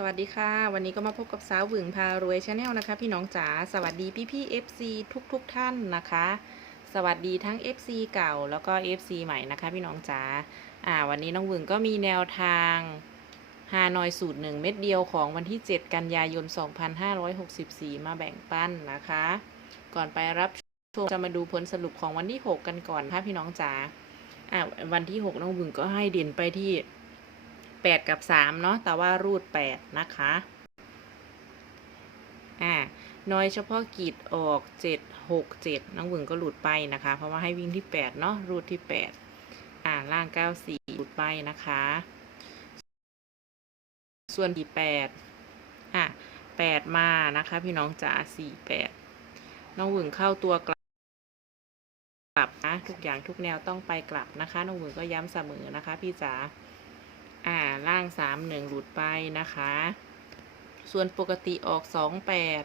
สวัสดีค่ะ วันนี้ก็มาพบกับสาวหวึงพารวยชาแนลนะคะ พี่น้องจ๋าสวัสดีพี่พี่ๆ FC ทุกทุกๆท่านนะคะ สวัสดีทั้ง FC เก่าแล้วก็ FC ใหม่นะคะ พี่น้องจ๋าอ่า วันนี้น้องหวึงก็มีแนวทางฮานอยสูตรหนึ่งเม็ดเดียวของวันที่ 7 กันยายน 2564 มาแบ่งปันนะคะ ก่อนไปรับชมจะมาดูผลสรุปของวันที่ 6 กันก่อนค่ะพี่น้องจ๋าอ่าวันที่ 6 น้องหวึงก็ให้เด่นไปที่ 8กับ3เนาะแต่ว่ารูด8นะคะอ่าน้อยเฉพาะกิจออก7 6 7น้องหวึงก็หลุดไปนะคะ เพราะว่าให้วิ่งที่8เนาะรูดที่8อ่าล่าง9 4หลุดไปนะคะ ส่วนที่8อะ8มานะคะ พี่น้องจ๋า4 8น้องหวึงเข้าตัวกลับกลับนะทุกอย่างทุกแนวต้องไปกลับนะคะน้องหวึงก็ย้ำเสมอนะคะ พี่จ๋า อ่าล่างสามหนึ่งหลุดไปนะคะ ส่วนปกติออกสองแปด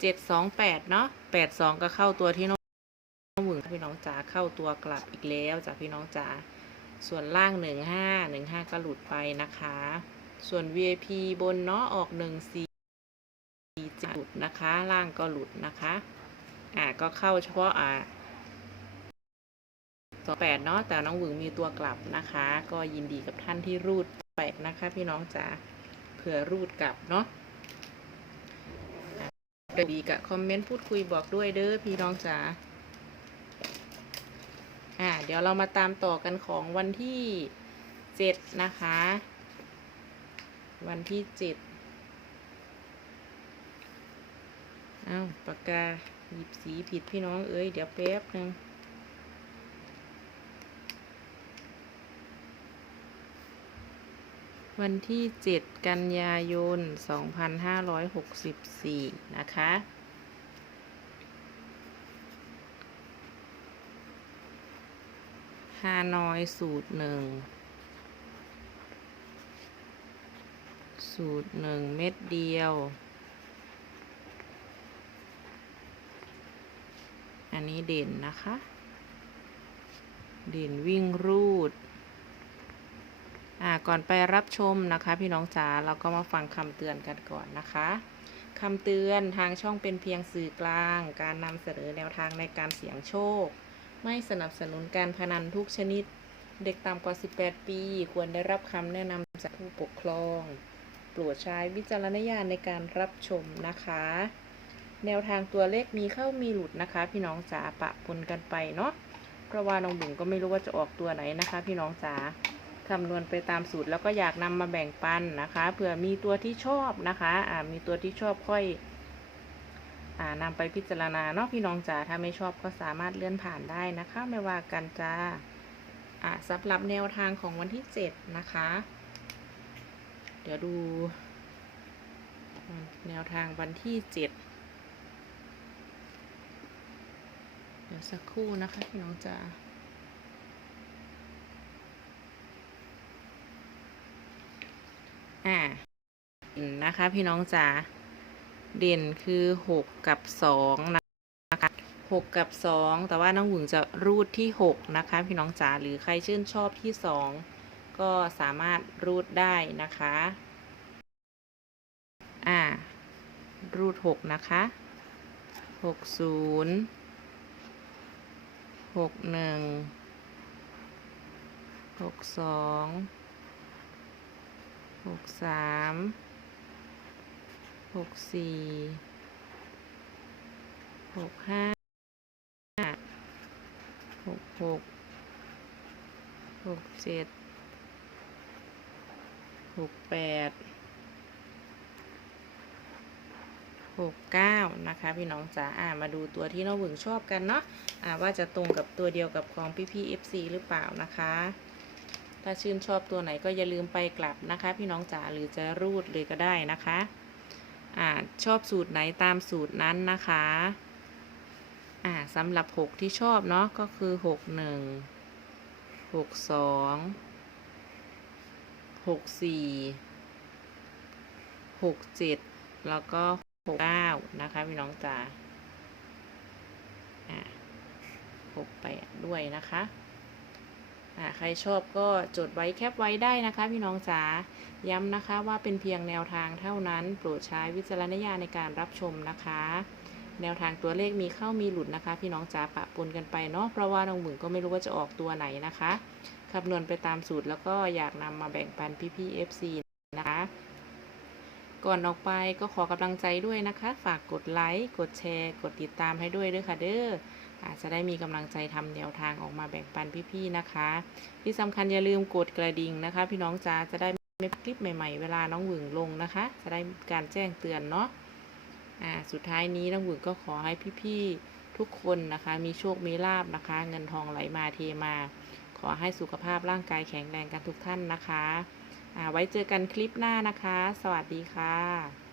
เจ็ดสองแปดเนาะแปดสองก็เข้าตัวที่น้องหวึงพี่น้องจ๋าเข้าตัวกลับอีกแล้วจากพี่น้องจ๋าส่วนล่างหนึ่งห้าหนึ่งห้าก็หลุดไปนะคะ ส่วน VIP บนเนาะออกหนึ่งสี่จะหลุดนะคะ ล่างก็หลุดนะคะ อ่าก็เข้าเฉพาะอ่า สองแปดเนาะแต่น้องหวึงมีตัวกลับนะคะ ก็ยินดีกับท่านที่รูดแปดนะคะ พี่น้องจ๋าเผื่อรูดกลับเนาะอะเดี๋ยวดีกับคอมเมนต์พูดคุยบอกด้วยเด้อพี่น้องจ๋าอ่าเดี๋ยวเรามาตามต่อกันของวันที่เจ็ดนะคะ วันที่เจ็ดอ้าวปากกาหยิบสีผิดพี่น้องเอ้ยเดี๋ยวแป๊บหนึ่ง วันที่ 7 กันยายน 2564 นะคะ ฮานอยสูตรหนึ่ง สูตรหนึ่งเม็ดเดียว อันนี้เด่นนะคะ เด่นวิ่งรูด ก่อนไปรับชมนะคะพี่น้องจ๋าเราก็มาฟังคำเตือนกันก่อนนะคะคำเตือนทางช่องเป็นเพียงสื่อกลาง การนำเสนอแนวทางในการเสี่ยงโชค ไม่สนับสนุนการพนันทุกชนิด เด็กต่ำกว่า 18 ปี ควรได้รับคำแนะนำจากผู้ปกครองโปรดใช้วิจารณญาณในการรับชมนะคะ แนวทางตัวเลขมีเข้ามีหลุดนะคะ พี่น้องจ๋าปะปนกันไปเนาะเพราะว่าน้องบุ๋มก็ไม่รู้ว่าจะออกตัวไหนนะคะ พี่น้องจ๋า คำนวณไปตามสูตร แล้วก็อยากนำมาแบ่งปันนะคะเผื่อมีตัวที่ชอบนะคะอ่ามีตัวที่ชอบค่อยอ่านำไปพิจารณาเนาะพี่น้องจ๋าถ้าไม่ชอบก็สามารถเลื่อนผ่านได้นะคะไม่ว่ากันจ้าอ่าสำหรับแนวทางของวันที่ 7 นะคะ เดี๋ยวดูแนวทางวันที่ 7 เดี๋ยวสักครู่นะคะพี่น้องจ๋า อ่านะคะพี่น้องจ๋าเด่นคือหกกับสองนะคะหกกับสองแต่ว่าน้องหวึงจะรูดที่หกนะคะ พี่น้องจ๋าหรือใครชื่นชอบที่สองก็สามารถรูดได้นะคะอ่ารูดหกนะคะหกศูนย์หกหนึ่งหกสอง หกสามหกสี่หกห้าหกหกหกเจ็ดหกแปดหกเก้านะคะ พี่น้องจ๋าอ่ามาดูตัวที่น้องหึงชอบกันเนาะอ่าว่าจะตรงกับตัวเดียวกับของพี่พี่เอฟซีหรือเปล่านะคะ ถ้าชื่นชอบตัวไหนก็อย่าลืมไปกลับนะคะ พี่น้องจ๋าหรือจะรูดเลยก็ได้นะคะอ่าชอบสูตรไหนตามสูตรนั้นนะคะอ่าสำหรับ 6 ที่ชอบเนาะก็คือ 6 1 6 2 6 4 6 7 แล้วก็ 6 9 นะคะ พี่น้องจ๋าอ่า6 8 ด้วยนะคะ ใครชอบก็จดไว้แคปไว้ได้นะคะ พี่น้องจ๋าย้ำนะคะว่าเป็นเพียงแนวทางเท่านั้น โปรดใช้วิจารณญาณในการรับชมนะคะ แนวทางตัวเลขมีเข้ามีหลุดนะคะ พี่น้องจ๋าปะปนกันไปเนาะเพราะว่าน้องหมึงก็ไม่รู้ว่าจะออกตัวไหนนะคะคำนวณไปตามสูตรแล้วก็อยากนำมาแบ่งปันพี่ๆ FC นะคะ ก่อนออกไปก็ขอกำลังใจด้วยนะคะ ฝากกดไลค์กดแชร์ กดติดตามให้ด้วยด้วยค่ะเด้อ อาจจะได้มีกำลังใจทำแนวทางออกมาแบ่งปันพี่ๆนะคะ ที่สำคัญอย่าลืมกดกระดิ่งนะคะ พี่น้องจ๋าจะได้ไม่พลาดคลิปใหม่ๆ เวลาน้องหวึงลงนะคะ จะได้การแจ้งเตือนเนาะอ่าสุดท้ายนี้น้องหวึงก็ขอให้พี่ๆทุกคนนะคะ มีโชคมีลาบนะคะ เงินทองไหลมาเทมา ขอให้สุขภาพร่างกายแข็งแรงกันทุกท่านนะคะอ่าไว้เจอกันคลิปหน้านะคะ สวัสดีค่ะ